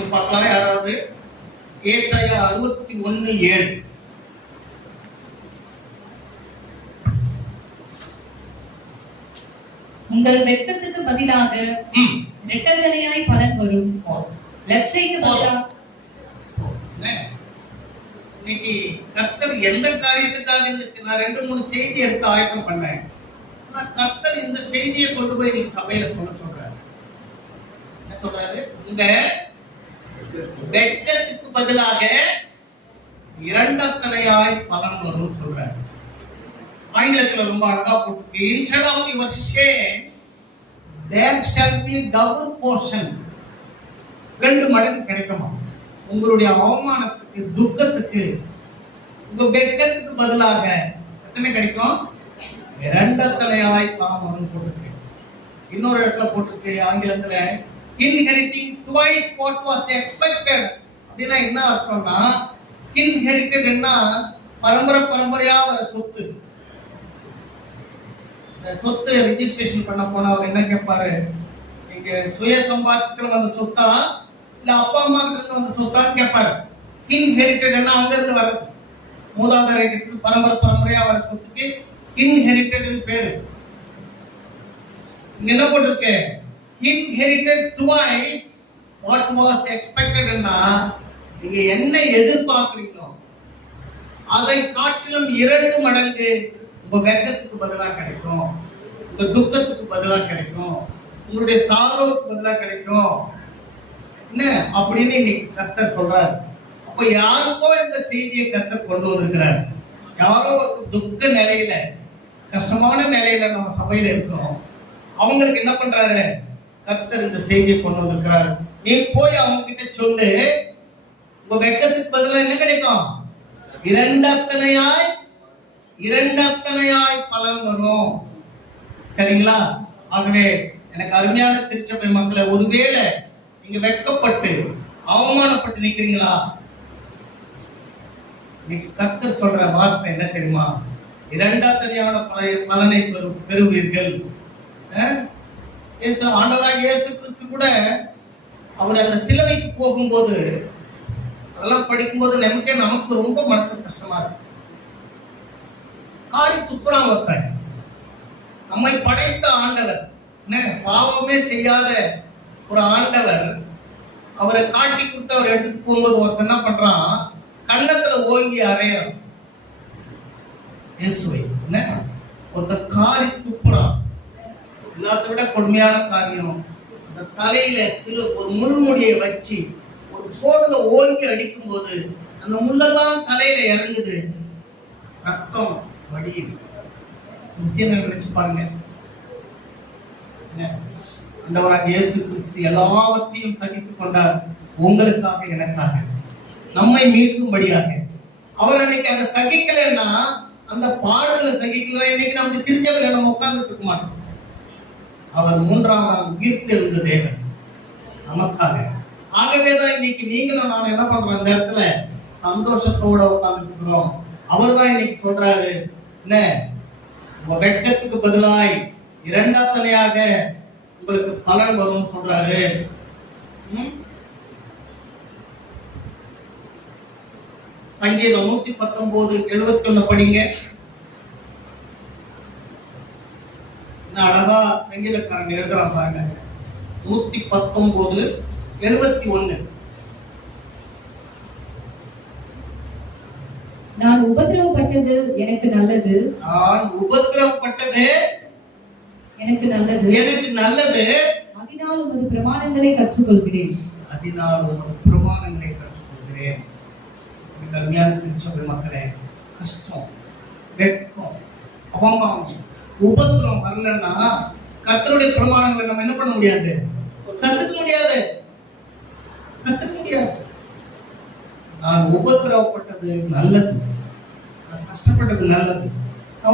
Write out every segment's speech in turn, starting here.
வாசிங்க பார்க்கலாம் யாராவது. ஏசாயா 61:7. உங்கள் வெட்கத்துக்கு பதிலாக ரெட்டத்தனையாய் பலன் வரும். லட்சைக்கு பதிலாக இன்னைக்கு கர்த்தர் எந்த காரியத்துக்காக இந்த நான் 2-3 செய்தி எடுத்து ஆயத்தம் பண்ணேன். கர்த்தர் இந்த செய்தியை கொண்டு போய் இன்னைக்கு சபையில சொல்றாரு. என்ன சொல்றாரு? இந்த வெட்கத்துக்கு பதிலாக இரண்டத்தனையாய் பலன் வரும் சொல்றாரு. ஆங்கிலத்துல ரொம்ப அழகா போட்டு, instead of your shame there shall be double portion. 2 மடங்கு கிடைக்குமா உங்களுடைய அவமானத்துக்கு, துக்கத்துக்கு. உங்க வெட்கத்துக்கு பதிலாக எத்தனை கிடைக்கும்? இரண்டத்தனையாய் பலன் வரும் போட்டுருக்கு. இன்னொரு இடத்துல போட்டுருக்கு ஆங்கிலத்துல, inheriting twice what was expected. அப்படின்னா என்ன அர்த்தம்னா, inherited என்ன பரம்பரையா வர சொத்து. சொத்து ரெஜிஸ்ட்ரேஷன் பண்ண போனா அவர் என்ன கேட்பாரு? நீங்க சுய சம்பாதிக்கிற அந்த சொத்தா இல்ல அப்பா அம்மா கிட்ட வந்து சொத்தான்னு கேட்பாரு. இன்ஹெரிட்டட் என்ன அங்க இருந்து வர்றது, மூதாதையருக்கு பரம்பரையா வர சொத்துக்கு இன்ஹெரிட்டட் பேரு. இங்க என்ன போட்டிருக்கு? இன்ஹெரிட்டட் டுவைஸ் வாட் வாஸ் எக்ஸ்பெக்டட்னா, நீங்க என்ன எதிர்பார்க்கிறீங்களோ அதை காட்டிலும் 2 மடங்கு உங்க வெட்கத்துக்கு பதிலாக கிடைக்கும், உங்க துக்கத்துக்கு பதிலாக கிடைக்கும், உங்களுடைய சாரோவுக்கு பதிலாக கிடைக்கும் என்ன அப்படின்னு இன்னைக்கு கர்த்தர் சொல்றாரு. அப்ப யாருக்கோ இந்த செய்தியை கர்த்தர் கொண்டு வந்திருக்கிறார். யாரோ ஒரு துக்க நிலையில, கஷ்டமான நிலையில நம்ம சபையில இருக்கிறோம். அவங்களுக்கு என்ன பண்றாரு? கர்த்தர் இந்த செய்தியை கொண்டு வந்திருக்கிறார். நீ போய் அவங்க கிட்ட சொல்லு, உங்க வெட்கத்துக்கு பதிலாக என்ன கிடைக்கும்? இரண்டத்தனையாய் பலன் வரும். சரிங்களா? ஆகவே எனக்கு அருமையான திருச்சபை மக்களை, ஒருவேளை நீங்க வெட்கப்பட்டு அவமானப்பட்டு நிக்கிறீங்களா? இன்னைக்கு கர்த்தர் சொல்ற வார்த்தை என்ன தெரியுமா? இரண்டத்தனையான பலனை பெறுவீர்கள். ஆண்டவராக இயேசு கிறிஸ்து கூட அவர் அந்த சிலுவைக்கு போகும்போது, அதெல்லாம் படிக்கும்போது நமக்கு ரொம்ப மனசு கஷ்டமா இருக்கு. காரி துப்புறான் ஒருத்தன். நம்மை படைத்த ஆண்டவர், பாவமே செய்யாத ஒரு ஆண்டவர், அவரை காட்டி கொடுத்து அவர் எடுத்துட்டு போகும்போது ஒருத்தன் என்ன பண்றான்? கண்ணத்துல ஓங்கி அறையறான் இயேசுவை. ஒருத்தன் காரி துப்புறான். எல்லாத்த விட கொடுமையான காரியம், அந்த தலையில ஒரு முள்முடியை வச்சு ஒரு கோல்ல ஓங்கி அடிக்கும் போது அந்த முள்ளெல்லாம் தலையில இறங்குது, ரத்தம் வடியுது. நினைச்சு பாருங்க. ஆண்டவராக இயேசு கிறிஸ்து எல்லாவற்றையும் சகித்துக் கொண்டார், உங்களுக்காக, எனக்காக, நம்மை மீட்கும்படியாக. அவர் அன்னைக்கு அதை சகிக்கலைன்னா, அந்த பாடல்களை சகிக்கல, இன்னைக்கு நம்ம திருச்சபையில நம்ம உட்கார்ந்துட்டு இருக்க மாட்டோம். அவர் 3ஆம் நாள் உயிர்த்தெழுந்த தேவன் நமக்காக. ஆகவேதான் இன்னைக்கு நீங்களும் நான் என்ன பண்றோம்? அந்த இடத்துல சந்தோஷத்தோட உட்கார்ந்துட்டு இருக்கிறோம். அவர் தான் இன்னைக்கு சொல்றாரு, என்ன, உங்க வெட்கத்துக்கு பதிலாய் இரண்டத்தனையாக உங்களுக்கு பலன் வரும் சொல்றாரு. சங்கீதம் 119:71 படிங்க. அழகா சங்கீதக்காரன் எழுதுறான் பாருங்க. 119:71. நான் உபத்திரவப்பட்டது எனக்கு நல்லது. நான் உபத்திரவப்பட்டது எனக்கு நல்லது. எனக்கு நல்லது. அதனால் உமது பிரமாணங்களை கற்றுக்கொள்கிறேன். அதனால் உமது பிரமாணங்களை கற்றுக்கொள்கிறேன். அருமையான திருச்சபை மக்களே, கஷ்டம், வெட்கம், அவமானம், உபத்திரம் வரலன்னா கர்த்தருடைய பிரமாணங்களை நம்ம என்ன பண்ண முடியாது? கத்துக்க முடியாது. நான் உபத்திரவப்பட்டது நல்லது, நான் கஷ்டப்பட்டது நல்லது.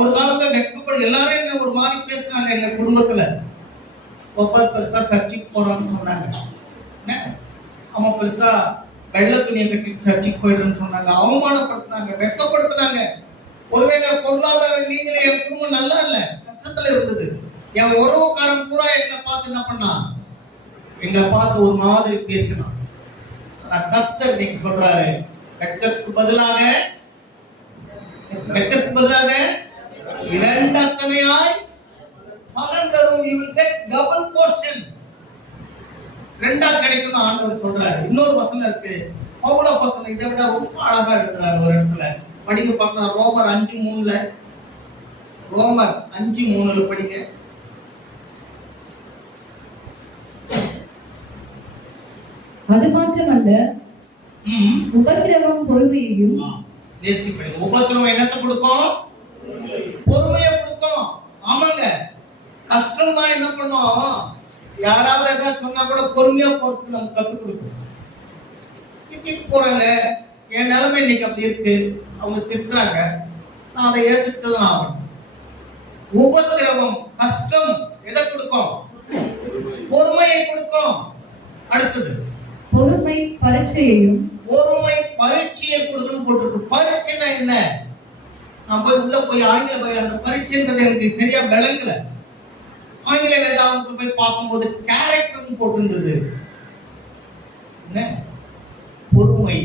ஒரு காலத்துல வெட்கப்படும் எல்லாரும் என்ன ஒரு மாதிரி பேசுனாங்க. எங்க குடும்பத்துல ஒவ்வொரு பெருசா சர்ச்சைக்கு போறான்னு சொன்னாங்க. அவன் பெருசா வெள்ளை துணியை கட்டிட்டு சர்ச்சைக்கு போயிடுன்னு சொன்னாங்க. அவமானப்படுத்தினாங்க, வெட்கப்படுத்தினாங்க. ஒருவேளை பொருளாதார நீங்களே, என் குடும்பம் நல்லா இல்ல, கஷ்டத்துல இருந்தது. என் உறவுக்காரன் பூரா என்னை பார்த்து என்ன பண்ணா? எங்களை பார்த்து ஒரு மாதிரி பேசினான். ஆனா கர்த்தர் நீங்க சொல்றாரு, வெட்கத்துக்கு பதிலாக இரண்டத்தனையாய் பலன் தரும். you will get double portion. ரெண்டா கிடைக்கும் ஆண்டவர் சொல்றாரு. இன்னொரு வசனம் இருக்கு, பவுல வசனம் இதை விட ரொம்ப அழகா எழுதுறாரு ஒரு இடத்துல. படிக்க பார்க்கலாம், ரோமர் 5:3. ரோமர் 5:3 படிங்க. அது மாத்திரமல்ல, உபத்திரவம் பொறுமையையும். நேர்த்தி படிங்க. உபத்திரவம் என்னத்தை கொடுக்கும்? பொறுமையை கொடுக்கும். ஆமாங்க, கஷ்டம் தான் என்ன பண்ணும், யாராவது ஏதாவது சொன்னா கூட பொறுமையா போறதுக்கு நம்ம கத்துக் கொடுக்கணும். திட்டிட்டு போறாங்க, என் நிலைமை இன்னைக்கு அப்படி இருக்கு, அவங்க திட்டுறாங்க, நான் அதை ஏற்றுட்டு தான் ஆகணும். உபத்திரவம் கஷ்டம் எதை கொடுக்கும்? பொறுமையை கொடுக்கும். அடுத்தது பொறுமை பரீட்சையையும். பொறுமை பரீட்சையை கொடுக்கணும் போட்டிருக்கு. பரீட்சைனா என்ன? நான் உள்ள போய் ஆங்கில அந்த பரீட்சைன்றது எனக்கு சரியா விளங்கல. ஆங்கில வேதாகமத்துல போய் பார்க்கும்போது கேரக்டர்னு போட்டிருந்தது. என்ன பொறுமை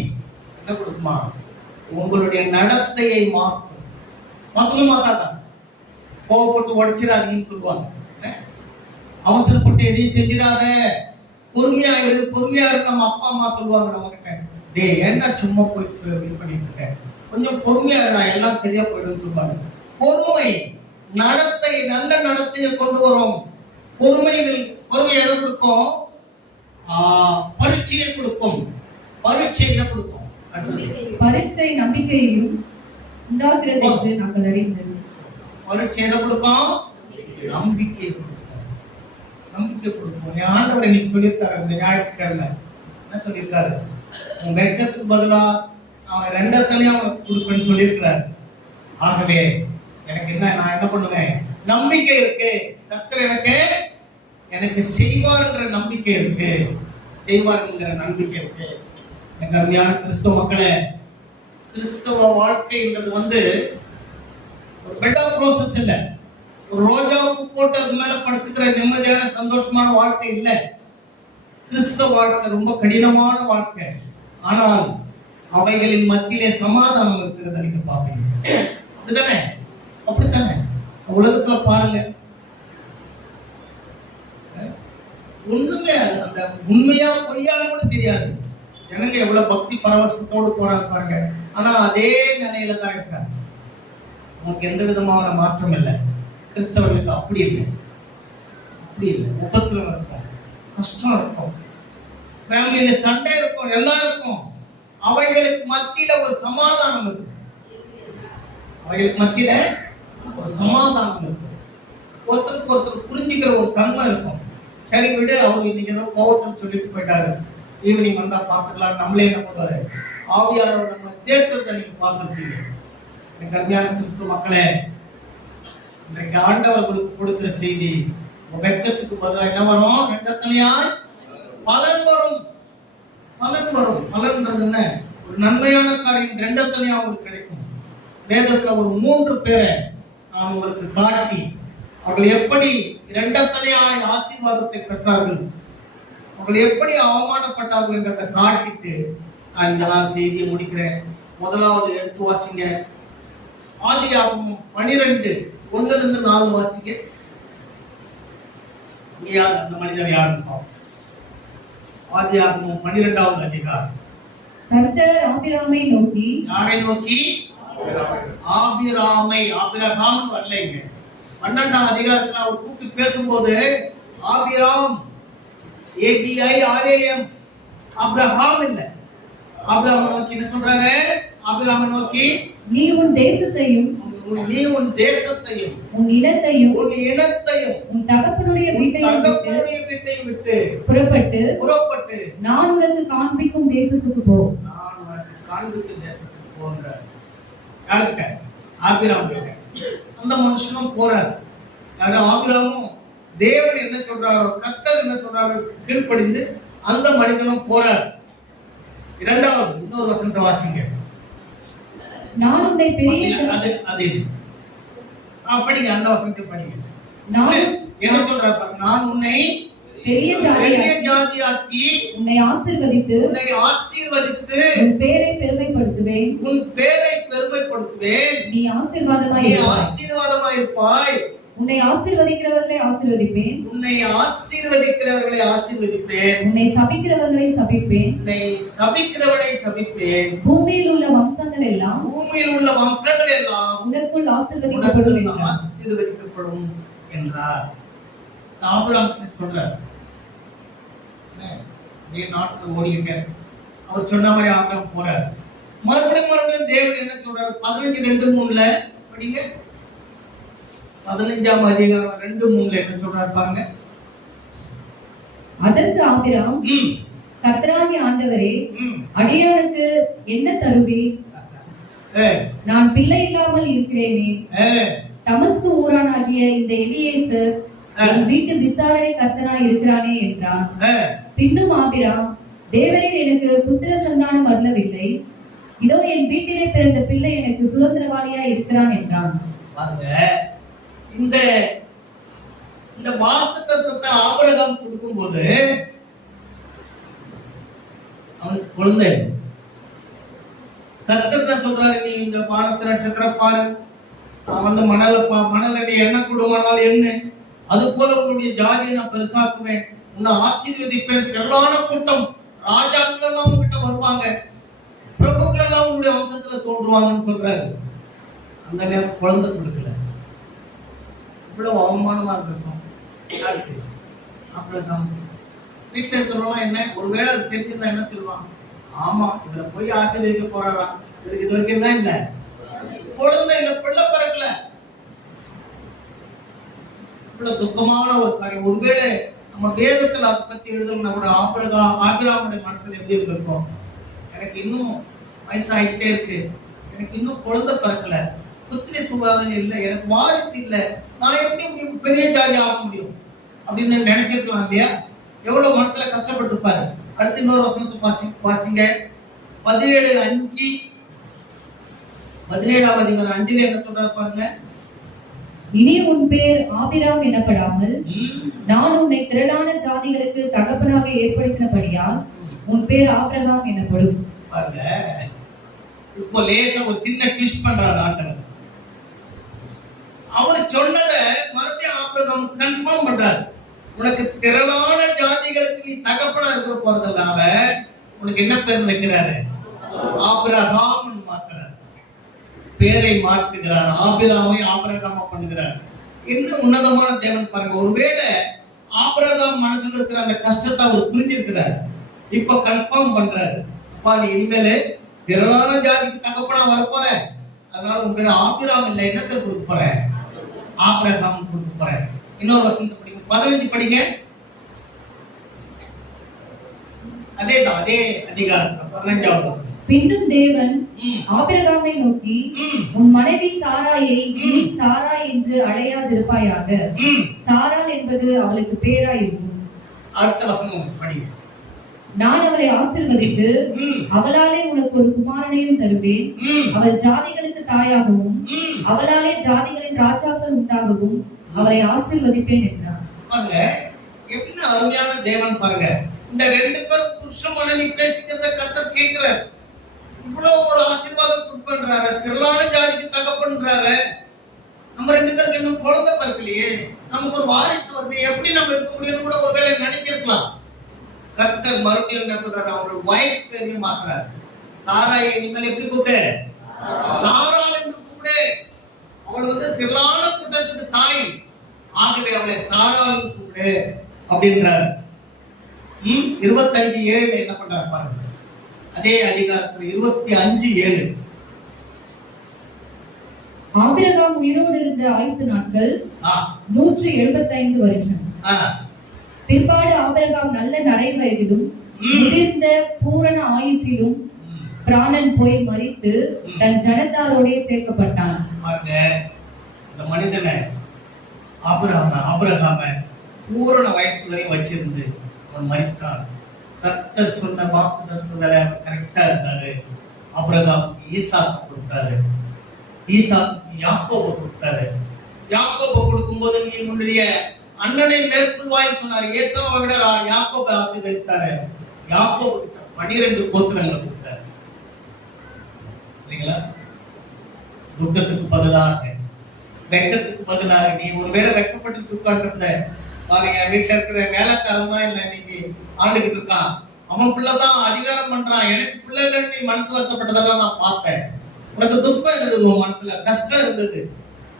என்ன கொடுக்குமா? உங்களுடைய நடத்தையை மாத்தாதா, கோவப்பட்டு உடைச்சிடாதீங்கன்னு சொல்லுவாங்க. அவசரப்பட்டு எதையும் செஞ்சிடாத, பொறுமையா இரு நம்ம அப்பா அம்மா சொல்லுவாங்க நம்ம கிட்ட, டே ஏன்டா சும்மா போயிட்டு இது பண்ணிட்டு இருக்க, கொஞ்சம் பொறுமையா இருந்தா எல்லாம் சரியா போயிடும் சொல்லுவாங்க. பொறுமை நடத்தை, நல்ல நடத்தையை கொண்டு வரும். பொறுமை எதை கொடுக்கும்? பரீட்சையை கொடுக்கும். பரீட்சை என்ன கொடுக்கும்? பரீட்சை நம்பிக்கையையும் உண்டாக்குறது என்று நாங்கள் அறிந்தோம். பரீட்சை எதை கொடுக்கும்? நம்பிக்கை கொடுக்கும். நம்பிக்கை கொடுக்கும். என் ஆண்டவர் இன்னைக்கு சொல்லியிருக்காரு, இந்த ஞாயிற்றுக்கிழமை என்ன சொல்லியிருக்காரு? உன் வெட்கத்துக்கு பதிலா அவன் ரெண்டத்தனையும் அவனுக்கு கொடுப்பேன்னு சொல்லியிருக்கிறாரு. ஆகவே எனக்கு நான் என்ன பண்ணுவேன்? நம்பிக்கை இருக்கு. கர்த்தர் எனக்கு செய்வார்ன்ற நம்பிக்கை இருக்கு. செய்வார்ங்கிற நம்பிக்கை இருக்கு. எனக்கு அருமையான கிறிஸ்தவ மக்களே, கிறிஸ்தவ வாழ்க்கைன்றது ஒரு பெட் ஆஃப் ரோசஸ் இல்ல, ஒரு ரோஜாவுக்கு போட்டு அது மேல படுத்துக்கிற நிம்மதியான சந்தோஷமான வாழ்க்கை இல்ல. கிறிஸ்தவ வாழ்க்கை ரொம்ப கடினமான வாழ்க்கை. ஆனால் அவைகளின் மத்தியிலே சமாதானம் இருக்கிறத நீங்க பாப்பீங்க. அப்படித்தானே உலகத்துல பாருங்க, ஒண்ணுமே அந்த உண்மையா பொய்யான்னு கூட தெரியாது. ஜனங்க எவ்வளவு பக்தி பரவசத்தோடு போறாங்க பாருங்க. ஆனா அதே நிலையில தான் இருக்காங்க. நமக்கு எந்த விதமான மாற்றம் இல்லை. கிறிஸ்தவர்களுக்கு அப்படி இல்லை. உபத்திரம் இருக்கும், கஷ்டம் இருக்கும், ஃபேமிலியில சண்டை இருக்கும், எல்லாம் இருக்கும். அவைகளுக்கு மத்தியில ஒரு சமாதானம் இருக்கும். ஒருத்தருக்கு ஒருத்தர் புரிஞ்சுக்கிற ஒரு தன்மை இருக்கும். சரி விடு, அவர் இன்னைக்கு ஏதோ கோவத்தில் சொல்லிட்டு போயிட்டாரு, ஈவினிங் வந்தா பார்த்துக்கலாம். நம்மளே என்ன பண்ணுவாரு? ஆவியானவர் நம்ம தேற்றத்தை நீங்க பார்த்துருப்பீங்க. எனக்கு அருமையான கிறிஸ்துவ மக்களே, இன்றைக்கு ஆண்டவர்களுக்கு கொடுக்கிற செய்தி, வெட்கத்துக்கு பதிலாக என்ன வரும்? ரெண்டத்தனையாய் பலன் வரும். பலன்ன்றது என்ன? ஒரு நன்மையான காரியம் ரெண்டத்தனையா உங்களுக்கு கிடைக்கும். வேதத்துல ஒரு 3 பேரை நான் உங்களுக்கு காட்டி, அவர்கள் எப்படி இரண்டத்தனையாய் ஆசீர்வாதத்தை பெற்றார்கள், அவர்கள் எப்படி அவமானப்பட்டார்கள் என்றதை காட்டிட்டு நான் செய்தியை முடிக்கிறேன். முதலாவது எடுத்து வாசிங்க, ஆதியாகமம் 12:1-4 வாசிங்க. அந்த மனிதர் யாருன்னு பார்ப்போம். ஆதியாகமம் 12வது அதிகாரம். கர்த்தர் ஆபிரகாமை நோக்கி. யாரை நோக்கி? ஆபிரகாம் வரலைங்க. 12ஆம் அதிகாரத்துல அவர் கூப்பிட்டு பேசும்போது ஆபிராம், ABIRAM, ஆபிரகாம் இல்ல. ஆபிரகாமை நோக்கி என்ன சொல்றாரு? ஆபிரகாமை நோக்கி, நீ உன் தேசத்தையும் உன் இனத்தையும் உன் தகப்பனுடைய வீட்டையும் விட்டு புறப்பட்டு நான் உனக்கு காண்பிக்கும் தேசத்துக்கு போ. அந்த மனுஷனும் போறார். ஆபிரகாமும் தேவன் என்ன சொல்றாரோ, கர்த்தர் என்ன சொல்றாரோ கீழ்ப்படிந்து அந்த மனிதனும் போறார். இரண்டாவது இன்னொரு வசனத்தை வாசிங்க. நான் உன்னை பெரிய படிங்க, அந்த வசனத்தை படிங்க. என்ன சொல்றாரு? நான் உன்னை பெரிய ஜாதியாக்கி உன்னை ஆசீர்வதித்து உன் பேரை பெருமைப்படுத்துவேன். நீ ஆசீர்வாதமாயிருப்பாய். உன்னை ஆசீர்வதிக்கிறவர்களை ஆசீர்வதிப்பேன். உன்னை சபிக்கிறவர்களை சபிப்பேன். பூமியில் உள்ள வம்சங்கள் எல்லாம் உனக்குள் ஆசீர்வதிக்கப்படும் என்றார். ஆபிரகாம் சொல்றார், நாட்கள் ஓடிங்க. அவர் சொன்ன மாதிரி ஆபிரகாம் போறார். மறுபடியும் தேவன் என்ன சொல்றாரு? 15:2-3 படிங்க. 15ஆம் அதிகாரம் 2:3 என்ன சொல்றாரு பாருங்க. அதற்கு ஆபிரகாம், கர்த்தராகிய ஆண்டவரே, அடியானுக்கு என்ன தருவீர்? நான் பிள்ளை இல்லாமல் இருக்கிறேனே. தமஸ்கு ஊரானாகிய இந்த எலியேசர் என் வீட்டு விசாரணை கர்த்தனாய் இருக்கிறானே என்றான். பின்னும் ஆபிரகாம், தேவரீர் எனக்கு புத்திர சந்தானம் வரவில்லை. இதோ என் வீட்டிலே பிறந்த பிள்ளை எனக்கு சுதந்திரவாளியா இருக்கிறான் என்றான். இந்த வாக்குத்தத்தத்தை ஆபிரகாம் கொடுக்கும்போது அவனுக்கு குழந்தை. கர்த்தர் சொல்றாரு, நீ இந்த வானத்து நட்சத்திரம் பாரு, நான் மணல நீ என்ன கொடுமானால் என்ன, அது போல உன்னுடைய ஜாதியை நான் பெருசாக்குவேன், உன்னை ஆசீர்வதிப்பேன். திரளான கூட்டம், ராஜாக்கள் எல்லாம் உங்ககிட்ட வருவாங்க, பிரபுக்கள் எல்லாம் உங்களுடைய வம்சத்துல தோன்றுவாங்கன்னு சொல்றாரு. அந்த நேரம் குழந்தை கொடுக்கல. இவ்வளவு அவமானமா இருக்கும் யாருக்கு? அப்படிதான் வீட்டுல இருக்கிறவங்க என்ன, ஒருவேளை அது தெரிஞ்சிருந்தா என்ன சொல்லுவாங்க? ஆமா, இதுல போய் ஆசீர்வதிக்க போறாராம், இதுக்கு இது வரைக்கும் என்ன இல்ல குழந்தை இல்ல, பிள்ளை பிறக்கல. இவ்வளவு துக்கமான ஒரு காரியம். ஒருவேளை நம்ம வேதத்துல அதை பத்தி எழுதணும்னா கூட ஆபிரகாமுடைய மனசுல எப்படி இருந்திருக்கும்? எனக்கு இன்னும் வயசாகிட்டே இருக்கு, எனக்கு இன்னும் குழந்தை பிறக்கல, புத்திர சுகாதாரம் இல்லை, எனக்கு வாரிசு இல்லை, நான் எப்படி பெரிய ஜாதி ஆக முடியும் அப்படின்னு நினைச்சிருக்கலாம் இல்லையா? எவ்வளவு மனசுல கஷ்டப்பட்டு இருப்பாரு. அடுத்து இன்னொரு வசனத்தை வாசிங்க. 17:5 17ஆம் அதிகாரம் 5 என்ன சொல்றாரு பாருங்க. இனி உன் பேர் ஆபிராம் எனப்படாமல் நான் உன்னை திரளான ஜாதிகளுக்கு தகப்பனாக ஏற்படுத்தினபடியால் உன் பேர் ஆபிரகாம் எனப்படும். பாருங்க, இப்போ லேசா ஒரு சின்ன ட்விஸ்ட் பண்றாரு ஆண்டவர். அவர் சொன்னதை மறுபடியும் ஆபிரகாம் கன்ஃபார்ம் பண்றாரு. உனக்கு திரளான ஜாதிகளுக்கு நீ தகப்பனா இருக்கிற போறதுனால உனக்கு என்ன பேர் வைக்கிறாரு? ஆபிரகாம் மாத்துறாரு, பேரை மாற்றுகிறார். ஆபிரகாமை ஆபிரகாமா பண்ணுகிறார். என்ன உன்னதமான தேவன் பாருங்க. ஒருவேளை ஆபிரகாம் மனசுல இருக்கிற அந்த கஷ்டத்தை அவர் புரிஞ்சிருக்கிறார். இப்ப கன்ஃபார்ம் பண்றாரு, அப்பா நீ இனிமேல திரளான ஜாதிக்கு தகப்பனா வரப்போற, அதனால உன் பேர் ஆபிரகாம் இல்லை, என்னத்தை கொடுக்க போற? ஆபிரகாம் கொடுக்க போற. இன்னொரு வசனத்தை படிங்க, 15 படிங்க. அதேதான், அதே அதிகாரம் 15ஆவது வசனம். பின்னும் தேவன் ஆபிரகாமை நோக்கி, உன் மனைவி சாராயை இனி சாராய் என்று அழையாதிருப்பாயாக, சாராள் என்பது அவளுக்கு பேராயிருக்கும். அடுத்த வசனம் படிங்க. நான் அவளை ஆசீர்வதித்து அவளாலே உனக்கு ஒரு குமாரனையும் தருவேன், அவள் ஜாதிகளுக்கு தாயாகவும் அவளாலே ஜாதிகளின் ராஜாக்கள் உண்டாகவும் அவளை ஆசீர்வதிப்பேன் என்றான். பாருங்க, என்ன அருமையான தேவன் பாருங்க. இந்த 2 பேர் புருஷ மனைவி பேசிக்கிறத கர்த்தர் கேட்கிறார். இவ்வளவு ஒரு ஆசீர்வாதம் கொடுப்பன்றாரு, திரளான ஜாதிக்கு தகப்பன்றாரு. நம்ம 2 பேருக்கு இன்னும் குழந்தை பிறக்கலையே, நமக்கு ஒரு வாரிசு வரலையே, எப்படி நம்ம இருக்க முடியும்னு கூட ஒருவேளை நினைச்சிருக்கலாம். கர்த்தர் மறுபடியும் என்ன சொல்றாரு? அவரோட வைஃப் பேரையும் மாத்துறாரு. சாராயை இனிமேல் எப்படி கூப்பிடு? சாராள் என்று கூப்பிடு. அவள் திரளான கூட்டத்துக்கு தாய், ஆகவே அவளை சாராள் கூப்பிடு அப்படின்றார். 25:7 என்ன பண்றாரு பாருங்க. அதே அதிகாரத்துல 25:7. ஆபிரகாம் உயிரோடு இருந்த ஆயுசு நாட்கள் 175 வருஷம். பிற்பாடு ஆபிரகாம் நல்ல நரை வயதிலும் முதிர்ந்த பூரண ஆயுசிலும் பிராணன் போய் மரித்து தன் ஜனத்தாரோட சேர்க்கப்பட்டான். பாருங்க, இந்த மனிதனை ஆபிரகாம பூரண வயசு வரை வச்சிருந்து அவன் மரித்தான். கர்த்தர் சொன்ன வாக்கு தத்துவங்களை அவன் கரெக்டா இருந்தாரு. ஆபிரகாமுக்கு ஈசாக்கு கொடுத்தாரு, ஈசாக்கு யாக்கோபு கொடுத்தாரு. யாக்கோபு கொடுக்கும்போது நீ உன்னுடைய அண்ணனை மேற்கொள்வாய்ன்னு சொன்னார். ஏசாவை விட யாக்கோபை ஆசீர்வதித்தாரு. யாக்கோபு கிட்ட 12 கோத்திரங்களை கொடுத்தாரு. இல்லைங்களா? துக்கத்துக்கு பதிலாக, வெக்கத்துக்கு பதிலாக, நீ ஒருவேளை வெக்கப்பட்டு உட்கார்ந்திருந்த பாருங்க, என் வீட்டுல இருக்கிற வேலைக்காரன் தான் என்ன இன்னைக்கு ஆண்டுகிட்டு இருக்கான், அவன் பிள்ளைதான் அதிகாரம் பண்றான், எனக்கு பிள்ளை இல்லைன்னு நீ மனசு வருத்தப்பட்டதெல்லாம் நான் பார்த்தேன். உனக்கு துக்கம் இருந்தது, உன் மனசுல கஷ்டம் இருந்தது.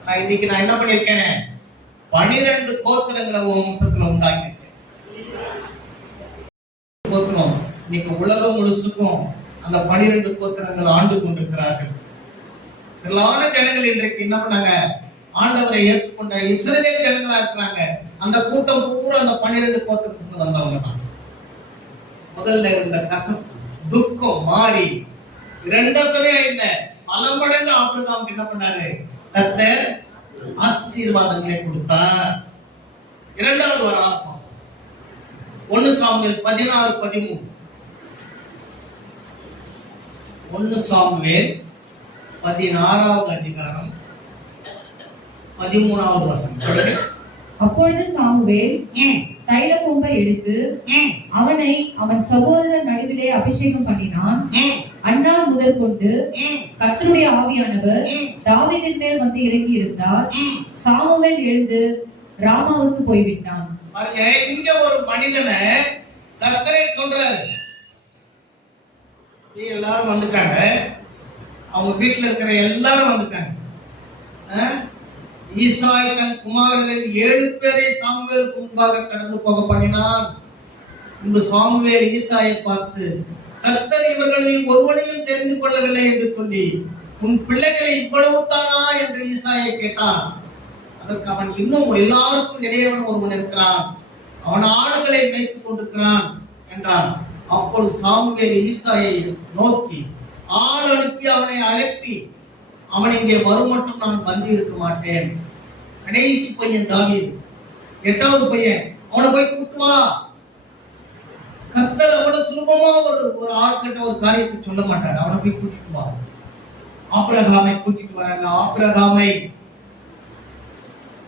நான் இன்னைக்கு என்ன பண்ணிருக்கேன், 12 கோத்திரங்களை உன் வம்சத்துல உண்டாக்கிருக்கேன். கோத்திரம் இன்னைக்கு உலகம் முழுசுக்கும் அந்த 12 கோத்திரங்கள் ஆண்டு கொண்டிருக்கிறார்கள். எல்லான ஜனங்கள் இன்றைக்கு என்ன பண்ணாங்க, ஆண்டவரை ஏற்றுக்கொண்ட இஸ்ரவேல் ஜனங்களா இருக்கிறாங்க. அந்த கூட்டம் பூரா அந்த 12 கோத்திரத்துக்கு வந்தவங்க தான். முதல்ல இருந்த கசப்பு துக்கம் மாறி இரண்டத்திலே இல்ல பல மடங்கு ஆபிரகாம் என்ன பண்ணாரு, கர்த்தர் ஆசீர்வாதங்களை கொடுத்தார். இரண்டாவது ஒரு ஆத்மா 1 சாமுவேல் 16:13. 1 சாமுவேல் 16வது அதிகாரம் 13வது வசனம். அப்பொழுது சாமுவேல் தைல கொம்பை எடுத்து அவனை அவன் சகோதரர் நடுவிலே அபிஷேகம் பண்ணினான். அந்நாள் முதல் கொண்டு கர்த்தருடைய ஆவியானவர் தாவீதின் மேல் வந்து இறங்கி இருந்தார். சாமுவேல் எழுந்து ராமாவுக்கு போய்விட்டான். பாருங்க, இங்க ஒரு மனிதனை கர்த்தரே சொல்றாரு. எல்லாரும் வந்துட்டாங்க, அவங்க வீட்டுல இருக்கிற எல்லாரும் வந்துட்டாங்க. ஈசாய் தன் குமாரரில் 7 பேரை சாமுவேலுக்கு முன்பாக கடந்து போக பண்ணினான். இந்த சாமுவேல் ஈசாயை பார்த்து, கர்த்தர் இவர்களில் ஒருவனையும் தெரிந்து கொள்ளவில்லை என்று சொல்லி, உன் பிள்ளைகளை இவ்வளவு தானா என்று ஈசாயை கேட்டான். அதற்கு அவன், இன்னும் எல்லாருக்கும் இடையவன் ஒருவன் இருக்கிறான், அவன் ஆடுகளை மேய்த்துக் கொண்டிருக்கிறான் என்றான். அப்பொழுது சாமுவேல் ஈசாயை நோக்கி ஆள் அனுப்பி அவனை அழைப்பி, அவன் இங்கே வரும் மட்டும் நான் வந்து இருக்க மாட்டேன். கடைசி பையன் தாவீது, 8வது பையன், அவனை போய் கூட்டு வா. கர்த்தர் அவ்வளவு சுலபமா ஒரு ஆட்கிட்ட ஒரு காரியத்தை சொல்ல மாட்டார். அவனை போய் கூட்டிட்டு வா. ஆபிரகாமை கூட்டிட்டு வராங்க. ஆபிரகாமை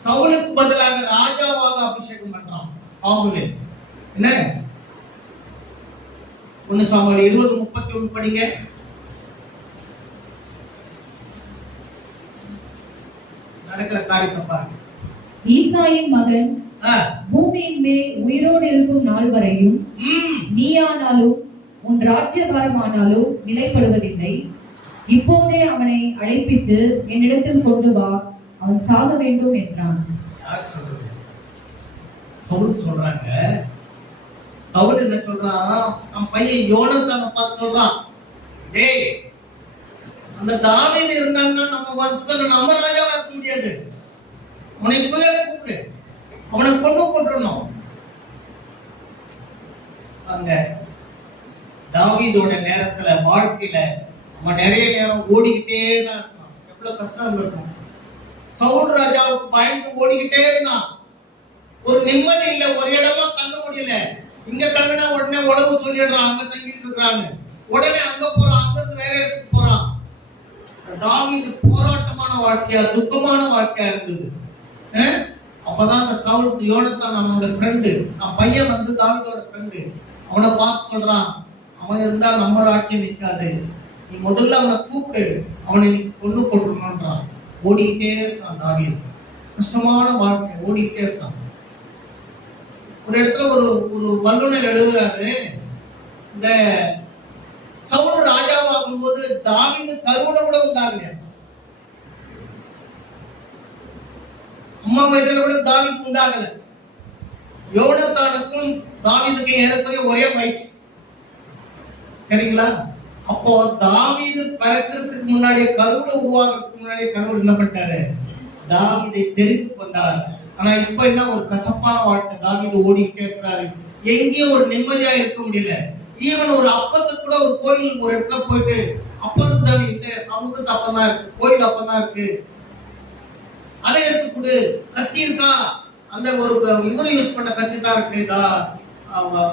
சவுலுக்கு பதிலாக ராஜாவாக அபிஷேகம் பண்றான் சாமுவேல். என்ன 1 சாமுவேல் 20:31 படிங்க. நடக்கிற காரியத்தை பாருங்க. ஈசாயின் மகன் பூமியின் மேல் உயிரோடு இருக்கும் நாள் வரையும் நீயானாலும் உன் ராஜ்யபாரமானாலும் நிலைப்படுவதில்லை. இப்போதே அவனை அழைப்பித்து என்னிடத்தில் கொண்டு வா, அவன் சாக வேண்டும் என்றான். சவுல் சொல்றாங்க. சவுல் என்ன சொல்றான், நம்ம பையன் யோனத்தானை பார்த்து சொல்றான், டேய், அந்த தாவீது இருந்தான்னா நம்ம வம்சத்துல நம்ம ராஜாவா இருக்க முடியாது, அவனை இப்பவே கூப்பிடு, அவனை கொண்டு போட்டுறணும். அந்த தாவீதோட நேரத்துல வாழ்க்கையில அவன் நிறைய நேரம் ஓடிக்கிட்டே தான் இருக்கான். எவ்வளவு கஷ்டம் இருந்திருக்கும். சவுல் ராஜாவுக்கு பயந்து ஓடிக்கிட்டே இருந்தான். ஒரு நிம்மதி இல்லை, ஒரு இடமா தங்க முடியல. இங்க தங்கினா உடனே உழவு சொல்லிடுறான், அங்க தங்கிட்டு இருக்கிறான்னு. உடனே அங்க போறான், அங்க இருந்து வேற இடத்துக்கு போறான். தாவீது போராட்டமான வாழ்க்கையா, துக்கமான வாழ்க்கையா இருந்தது. அப்பதான் அந்த சவுல் யோனத்தான் அவனோட ஃப்ரெண்டு, நான் பையன் வந்து தாவீதோட ஃப்ரெண்டு, அவனை பார்த்து சொல்றான், அவன் இருந்தா நம்ம ராட்சியம் நிற்காது, நீ முதல்ல அவனை கூப்பிட்டு அவனை நீ கொண்டு போட்டுருமான்றான். ஓடிக்கிட்டே இருக்கான் தாவீது. கஷ்டமான வாழ்க்கை, ஓடிக்கிட்டே இருக்கான். ஒரு இடத்துல ஒரு வல்லுநர் எழுதுறாரு, இந்த சவுல் ராஜாவாகும் போது தாவீது கருவுல கூட உண்டாங்க. அம்மா வயிற்றுல கூட தாவீது உண்டாகல. யோனத்தானுக்கும் தாவீதுக்கும் ஏறக்குறைய ஒரே வயசு, சரிங்களா? அப்போ தாவீது பிறக்கிறதுக்கு முன்னாடியே, கருவுல உருவாகிறதுக்கு முன்னாடியே கடவுள் என்ன பண்ணிட்டாரு, தாவீதை தெரிந்து கொண்டார். ஆனா இப்ப என்ன, ஒரு கசப்பான வாழ்க்கை. தாவீது ஓடிக்கிட்டே இருக்கிறாரு, எங்கேயும் ஒரு நிம்மதியா இருக்க முடியல. ஈவன் ஒரு அப்பத்துக்கு கூட ஒரு கோயில் ஒரு இடத்துல போயிட்டு, அப்பத்துக்கு தான் இல்லை, சமூகத்து அப்பதான் இருக்கு, கோயில் அப்பதான் இருக்கு, அதை எடுத்து கொடு, கத்தி இருக்கா, அந்த ஒரு இவரு யூஸ் பண்ண கத்தி தான் இருக்குதா,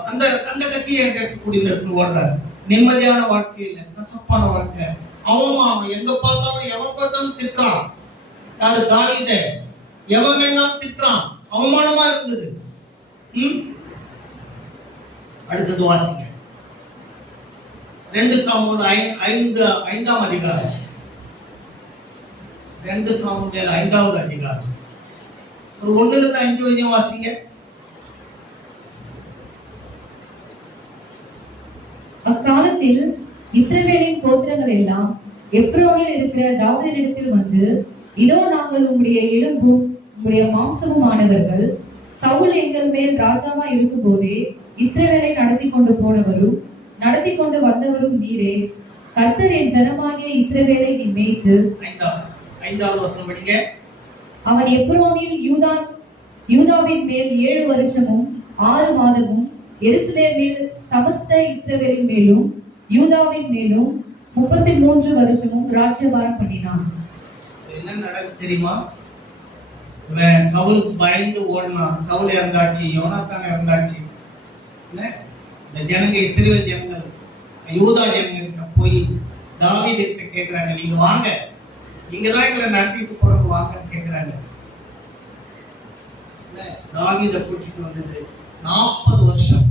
அந்த அந்த கத்தியை எடுத்து கூடிட்டு ஓடுறாரு. நிம்மதியான வாழ்க்கை இல்லை, கசப்பான வாழ்க்கை, அவமானம். எங்க பார்த்தாலும் எவன் பார்த்தாலும் திட்டுறான். யாரு, தாவீதை எவன் வேணாலும் திட்டுறான். அவமானமா இருந்தது. அடுத்தது வாசிங்க 2 சாமுவேல் 5ஆம் அதிகாரம். 2 சாமுவேல் 5வது அதிகாரம் ஒரு 1-5 வரையும் வாசிங்க. அக்காலத்தில் இஸ்ரவேலின் கோத்திரங்கள் எல்லாம் எப்ரோனில் இருக்கிற தாவீதினிடத்தில் வந்து, இதோ நாங்கள் உம்முடைய எலும்பும் உம்முடைய மாம்சமும் ஆனவர்கள். சவுல் எங்கள் மேல் ராஜாவா இருக்கும் போதே இஸ்ரவேலை நடத்தி கொண்டு போனவரும் நடத்தி கொண்டு வந்தவரும் நீரே. கர்த்தர் என் ஜனமாகிய இஸ்ரவேலை நீ மேய்த்து. 5வது வசனம் படிங்க. அவன் எப்ரோனில் யூதாவின் மேல் 7 வருஷமும் 6 மாதமும் எருசலேமில் சமஸ்த இஸ்ரவேலின் மேலும் யூதாவின் மேலும் 33 வருஷமும் ராஜ்யபாரம் பண்ணினான். என்ன நடக்கு தெரியுமா? சவுலுக்கு பயந்து ஓடினான். சவுல் இறந்தாச்சு, யோனாத்தான் இறந்தாச்சு. இந்த ஜனங்க இஸ்ரவேல் ஜனங்கள் யூதா ஜனங்க போய் தாவீது கிட்ட கேட்கிறாங்க, நீங்க வாங்க, நீங்க தான் எங்களை நடத்திட்டு போறவங்க வாங்கன்னு கேட்கிறாங்க. தாவீதை கூட்டிட்டு வந்தது 40 வருஷம்.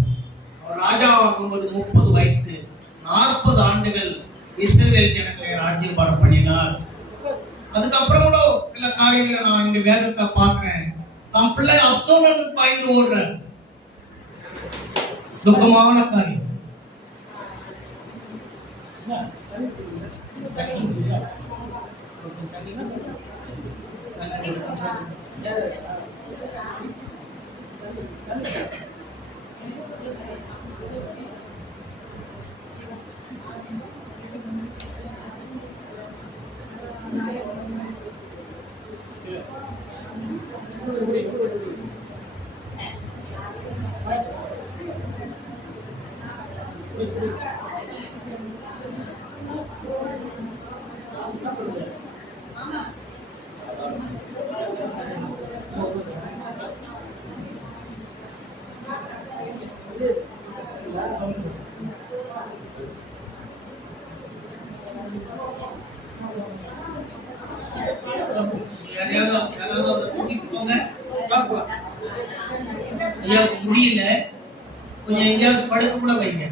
அவர் ராஜாவாகும்போது 30 வயசு. 40 ஆண்டுகள் இஸ்ரவேல் ஜனங்களை ராஜ்யபாரம் பண்ணினார். அதுக்கப்புறம் கூட சில காரியங்களை நான் இந்த வேதத்தை பார்க்கிறேன். தன் பிள்ளை அப்சலோமுக்கு பயந்து ஓடுற துக்கமான காரியம். முடியல, கொஞ்சம் எங்கேயாவது படுக்க கூட வைங்க.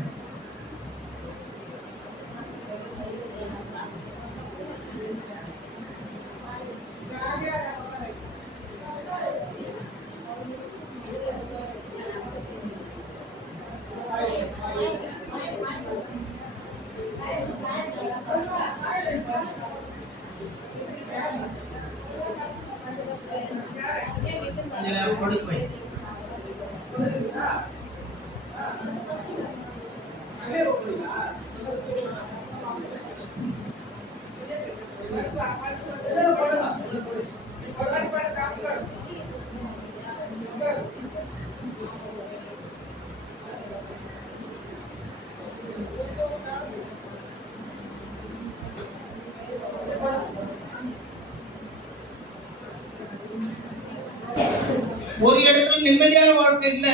படுக்க வை. ஒரு இடத்துல நிம்மதியான வாழ்க்கை இல்ல.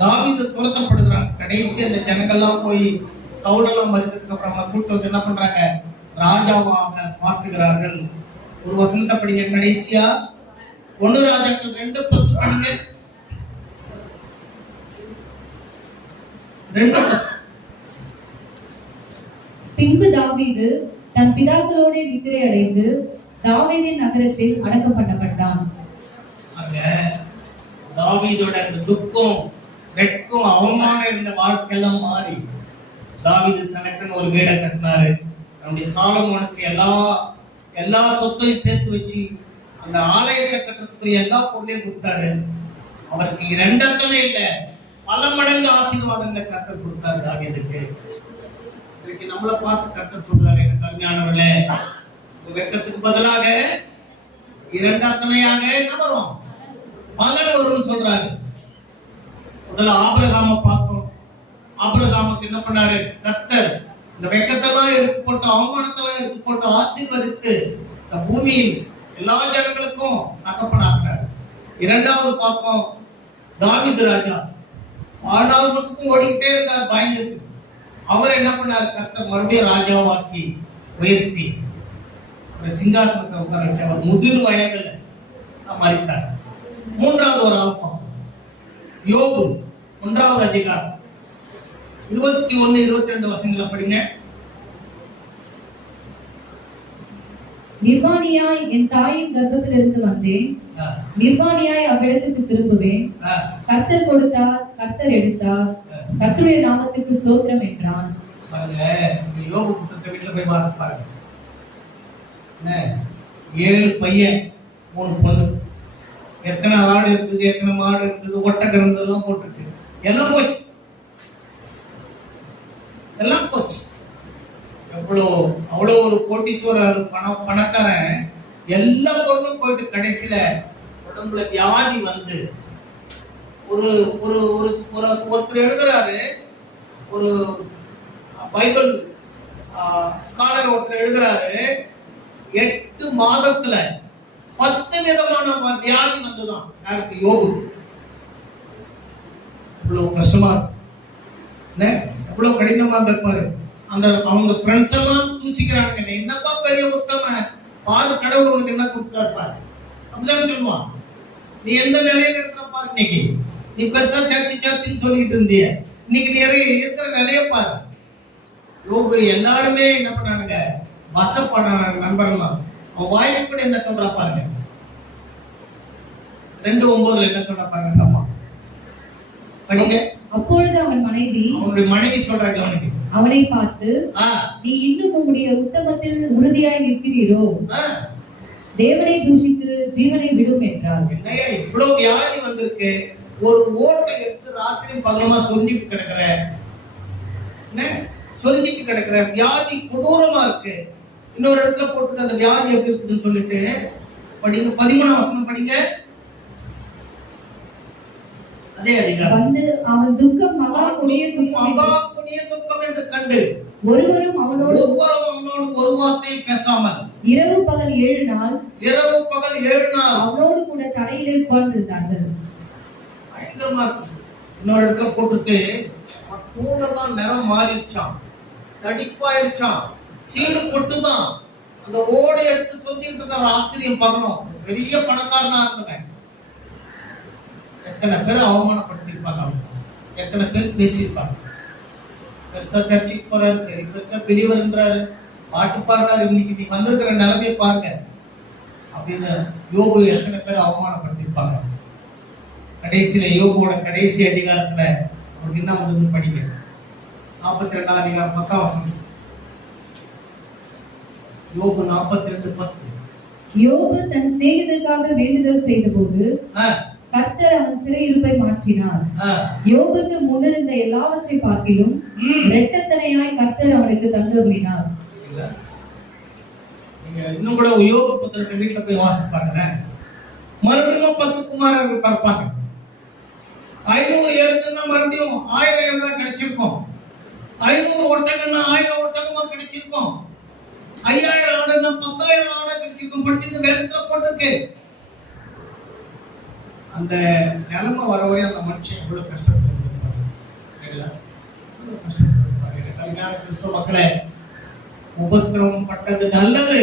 தாவீது துரத்தப்படுகிறான். கடைசி அந்த ஜனங்கள்லாம் போய் சவுலெல்லாம் மறித்ததுக்கு அப்புறம் அவங்க கூட்டு வந்து என்ன பண்றாங்க? ராஜாவாக மாற்றுகிறார்கள். ஒரு வசனத்தை படிங்க கடைசியா. 1 ராஜாக்கள் 2:10 படிங்க. 2:10. பின்பு தாவீது தன் பிதாக்களோட நித்திரை அடைந்து தாவீதின் நகரத்தில் அடக்கம் பண்ணப்பட்டான். அங்க தாவீதோட துக்கம், வெட்கம், அவமானம் இருந்த வாழ்க்கையெல்லாம் மாறி தாவீது தனக்குன்னு ஒரு வீடை கட்டினாரு. நம்முடைய சாலமோனுக்கு எல்லா சொத்தையும் சேர்த்து வச்சு அந்த ஆலயத்தை கட்டுறதுக்குரிய எல்லா பொருளையும் கொடுத்தாரு. அவருக்கு 2 அர்த்தமே இல்லை, பல மடங்கு ஆசீர்வாதங்களை கர்த்தர் கொடுத்தாரு தாவீதுக்கு. இன்னைக்கு நம்மளை பார்த்து கர்த்தர் சொல்றாரு, எனக்கு அருமையானவர்களே, வெட்கத்துக்கு பதிலாக 2 அர்த்தமையாக என்ன வரும்? பலன் வரும்னு சொல்றாரு. முதல்ல ஆபிரகாம பார்த்தோம். ஆபிரகாமுக்கு என்ன பண்ணாரு? கர்த்தர் இந்த வெட்கத்தெல்லாம் எடுத்து போட்டு, அவமானத்தெல்லாம் எடுத்து போட்டு ஆசீர்வதித்து இந்த பூமியின் எல்லா ஜனங்களுக்கும் தகப்பனாக்குறார். 2வது பார்த்தோம் தாவீது ராஜா. 4 வருஷத்துக்கும் ஓடிக்கிட்டே இருந்தார் பயந்துட்டு. அவர் என்ன பண்ணார்? கர்த்தர் மறுபடியும் ராஜாவாக்கி உயர்த்தி சிங்காசனத்தை உட்கார வச்சு. அவர் முதிர் வயதுல மரித்தார். மூன்றாவது ஒரு ஆள் பார்ப்போம். யோபு 1வது அதிகாரம் 21, 22 வசனங்களை படிங்க. நிர்வாணியாய் என் தாயின் கர்ப்பத்திலிருந்து வந்தேன், நிர்வாணியாய் அவ்விடத்துக்கு திரும்புவேன். கர்த்தர் கொடுத்தார், கர்த்தர் எடுத்தார், கர்த்தருடைய நாமத்துக்கு ஸ்தோத்திரம் என்றான். பாருங்க, இந்த யோபு புத்தகத்தை வீட்டுல போய் வாசிச்சு பாருங்க. என்ன 7 பையன் 3 பொண்ணு, எத்தனை ஆடு இருக்குது, எத்தனை மாடு இருக்குது, ஒட்டகம் இருந்ததெல்லாம் போட்டுருக்கு, எல்லாம் போச்சு, எல்லாம் போச்சு. அவ்வளோ ஒரு கோட்டீஸ்வரர் பணக்காரன், எல்லா பொருளும் போயிட்டு கடைசியில உடம்புல வியாதி வந்து ஒரு ஒரு ஒரு ஒருத்தர் எழுதுறாரு, ஒரு பைபிள் ஸ்காலர் ஒருத்தர் எழுதுறாரு, 8 மாதத்துல 10 விதமான வியாதி வந்துதான் யாருக்கு? யோபு. இவ்வளவு கஷ்டமா இருக்கு, எவ்வளவு கடினமா இருந்திருப்பாரு. அந்த அவங்க ஃப்ரெண்ட்ஸ் எல்லாம் தூசிக்கிறானுங்க, என்னப்பா பெரிய உத்தம, பாரு கடவுள் உனக்கு என்ன கொடுத்தாரு பாரு, அப்படிதான் சொல்லுவான். நீ எந்த நிலையில இருக்கிற பாரு, இன்னைக்கு நீ பெருசா சர்ச்சின்னு சொல்லிட்டு இருந்திய, இன்னைக்கு நிறைய இருக்கிற நிலைய பாரு. யோபு எல்லாருமே என்ன பண்ணானுங்க? வசப்பட நண்பர்கள்லாம். அவன் வாய்ப்பு கூட என்ன சொல்றா பாருங்க, 2:9 என்ன சொல்றா பாருங்க அம்மா, படிங்க. அப்பொழுது அவனுடைய மனைவி சொல்றாங்க அவனுக்கு, அவனை பார்த்து, நீ இன்னும் உம்முடைய உத்தமத்தில் உறுதியாய் நிற்கிறீரோ? தேவனை தூஷித்து ஜீவனை விடும் என்றார். என்னையா இவ்வளவு வியாதி வந்திருக்கு, ஒரு ஓட்டை எடுத்து ராத்திரியும் பகலமா சொரிஞ்சிட்டு கிடக்குற, என்ன சொரிஞ்சிட்டு கிடக்குற, வியாதி கொடூரமா இருக்கு. இன்னொரு இடத்துல போட்டு அந்த வியாதி எப்படி இருக்குதுன்னு சொல்லிட்டு படிங்க. 13ஆம் வசனம் படிங்க. அதே அதிகாரம். வந்து அவன் துக்கம் மகா கொடிய துக்கம் என்று கண்டு ஒருவரும் அவனோடு ஒரு வார்த்தை பேசாமல் இரவு பகல் 7 நாள் அவனோடு கூட தரையிலே உட்கார்ந்திருந்தார்கள். பயங்கரமா இருக்கு. இன்னொரு இடத்துல போட்டுட்டு தூண்டெல்லாம் நிறம் மாறிடுச்சான், தடிப்பாயிருச்சான், சீடு கொட்டுதான். அந்த ஓடை எடுத்து சொல்லிட்டு இருக்க ராத்திரியும் பகலும். பெரிய பணக்காரனா இருந்தவன். எத்தனை பேர் அவமானப்படுத்திருப்பாங்க, எத்தனை பேர் பேசியிருப்பாங்க. பெருசா சர்ச்சுக்கு போறாரு, சரி பெருசா பெரியவர்ன்றாரு, பாட்டு பாடுறாரு, இன்னைக்கு நீ வந்திருக்கிற நிலைமையை பாருங்க அப்படின்னு யோபு எத்தனை பேர் அவமானப்படுத்திருப்பாங்க. கடைசியில யோபுவோட கடைசி அதிகாரத்துல அவருக்கு என்ன வந்ததுன்னு படிங்க. 42ஆம் அதிகாரம் 10ஆம் வசனம். யோபு 42:10. யோபு தன் சிநேகிதருக்காக வேண்டுதல் செய்த போது கர்த்தர் அவன் சிறையிருப்பை மாற்றினார். யோபுக்கு முன்னிருந்த எல்லாவற்றை பார்க்கிலும் இரட்டத்தனையாய் கர்த்தர் அவனுக்கு தந்தருளினார். நீங்க இன்னும் கூட யோபு புத்தகத்தை வீட்டுல போய் வாசிப்பாங்க. மறுபடியும் 10 குமாரர்கள் பார்ப்பாங்க. 500 எருதுன்னா மறுபடியும் 1000 எருது தான் கிடைச்சிருக்கும். 500 ஒட்டகம்னா 1000 ஒட்டகமா கிடைச்சிருக்கும். 5000 ஆடுன்னா 10,000 ஆடா கிடைச்சிருக்கும். படிச்சிருந்து வேதத்துல போட்டிருக்கு. அந்த நிலைமை வர வரையும் அந்த மனுஷன் எவ்வளவு கஷ்டப்பட்டிருப்பாரு. எனக்கு அருமையான கிறிஸ்தவ மக்களே, உபத்திரவம் பட்டது நல்லது.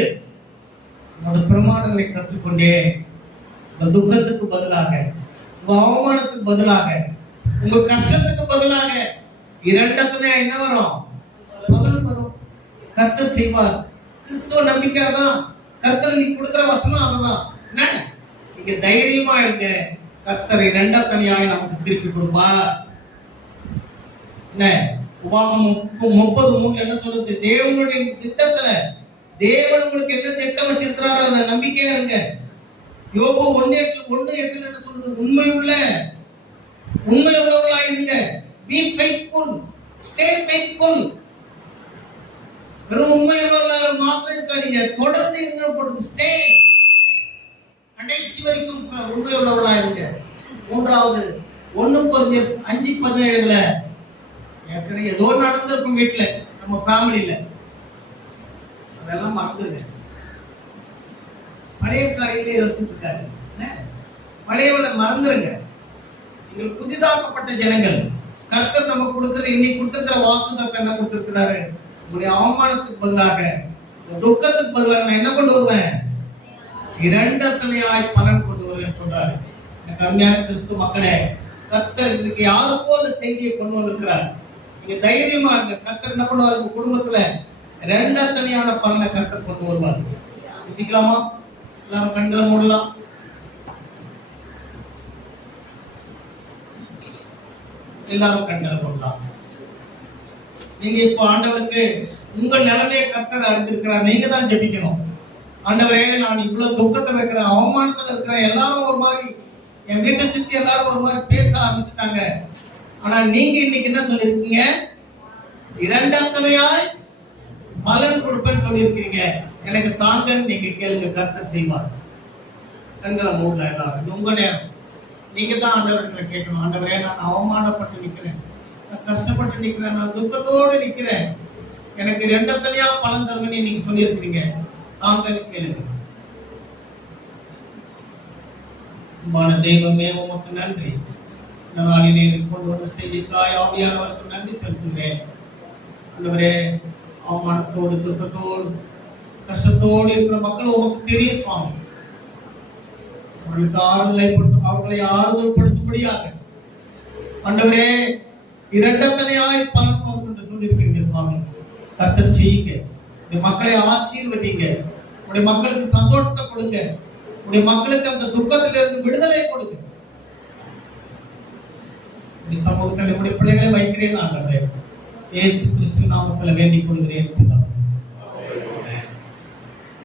அந்த பிரமாணங்களை கற்றுக்கொண்டே இந்த துக்கத்துக்கு பதிலாக, உங்க அவமானத்துக்கு பதிலாக, உங்க கஷ்டத்துக்கு பதிலாக இரண்டத்துமே என்ன வரும்? பலன் வரும். கர்த்தர் செய்வார். கிறிஸ்துவ நம்பிக்கை தான். கர்த்தர் நீ கொடுக்கிற வசனம் அதுதான். என்ன நீங்க தைரியமா இருங்க, கர்த்தரை இரண்டத்தனையாய் நமக்கு திருப்பி கொடுப்பார். என்ன உபாகமம் 30:3 என்ன சொல்லுது? தேவனுடைய திட்டத்துல தேவன் உங்களுக்கு என்ன திட்டம் வச்சிருக்கிறாரோ அந்த நம்பிக்கையா இருங்க. யோபு 1:8 என்ன சொல்லுது? உண்மை உள்ளவர்களா இருங்க. Be faithful, stay faithful. வெறும் உண்மை உள்ளவர்களா மாத்திரம் இருக்காதீங்க, தொடர்ந்து இருங்க. போட்டு ஸ்டே, கடைசி வரைக்கும் உண்மை உள்ளவர்களா இருங்க. மூன்றாவது 1 கொரிந்தியர் 5:17 ஏதோ நடந்திருக்கும் வீட்டுல, நம்ம ஃபேமிலியில, அதெல்லாம் மறந்துருங்க. பழைய காரியங்களே யோசிச்சுட்டு இருக்காரு. பழையவளை மறந்துருங்க. நீங்கள் புதிதாக்கப்பட்ட ஜனங்கள். கர்த்தர் நம்ம கொடுக்கிறது, இன்னைக்கு கொடுத்திருக்கிற வாக்குத்தத்தம் என்ன கொடுத்திருக்கிறாரு? உங்களுடைய அவமானத்துக்கு பதிலாக, துக்கத்துக்கு பதிலாக நான் என்ன கொண்டு வருவேன்? இரண்டத்தனையாய் பலன் கொண்டு கொண்டு வருவேன்னு சொல்றாரு. எனக்கு அருமையான கிறிஸ்து மக்களே, கர்த்தர் இன்னைக்கு யாருக்கோ அந்த செய்தியை கொண்டு வந்திருக்கிறார். நீங்க தைரியமா இருங்க. கர்த்தர் என்ன பண்ணுவார்? உங்க குடும்பத்துல ரெண்டத்தனையான பலனை கர்த்தர் கொண்டு வருவார். ஜெபிக்கலாமா? எல்லாரும் கண்களை மூடலாம். எல்லாரும் கண்களை மூடலாம். நீங்க இப்போ ஆண்டவருக்கு உங்க நிலைமையை கர்த்தர் அறிந்திருக்கிறார். நீங்க தான் ஜெபிக்கணும். ஆண்டவரே, நான் இவ்வளவு துக்கத்துல இருக்கிறேன், அவமானத்துல இருக்கிறேன், எல்லாரும் ஒரு மாதிரி, என் வீட்டை சுத்தி எல்லாரும் ஒரு மாதிரி பேச ஆரம்பிச்சுட்டாங்க. ஆனா நீங்க இன்னைக்கு என்ன சொல்லிருக்கீங்க? இரண்டாந்தனையாய் பலன் கொடுப்பேன்னு சொல்லியிருக்கீங்க. எனக்கு தாங்கன்னு நீங்க கேளுங்க, கர்த்தர் செய்வார். கண்களை மூடலாம் எல்லாரும். இது உங்க நேரம். நீங்க தான் ஆண்டவர்கிட்ட கேட்கணும். ஆண்டவரே, நான் அவமானப்பட்டு நிக்கிறேன், நான் கஷ்டப்பட்டு நிக்கிறேன், நான் துக்கத்தோடு நிக்கிறேன், எனக்கு ரெண்டத்தனையா பலன் தருவேன்னு நீங்க சொல்லியிருக்கிறீங்க, தாங்கன்னு கேளுங்க. அன்பான தெய்வமே, உமக்கு நன்றி. இந்த நாளிலே கொண்டு வந்த செய்திக்காய் ஆவியானவருக்கு நன்றி செலுத்துகிறேன். ஆண்டவரே, அவமானத்தோடு துக்கத்தோடு கஷ்டத்தோடு இருக்கிற மக்கள் உமக்கு தெரியும் சுவாமி. அவர்களை ஆறுதல் படுத்தும்படியாக ஆண்டவரே, இரண்டத்தனையாய் பலன் தரும் என்று சொல்லியிருக்கிறீங்க சுவாமி. கர்த்தர் செய்யுங்க. உடைய மக்களை ஆசீர்வதிங்க. உடைய மக்களுக்கு சந்தோஷத்தை கொடுங்க. உடைய மக்களுக்கு அந்த துக்கத்திலிருந்து விடுதலை கொடுங்க. சமூகத்தில் நம்முடைய பிள்ளைகளை வைக்கிறேன் ஆண்டவரே. இயேசு கிறிஸ்து நாமத்தில் வேண்டிக் கொள்கிறேன்.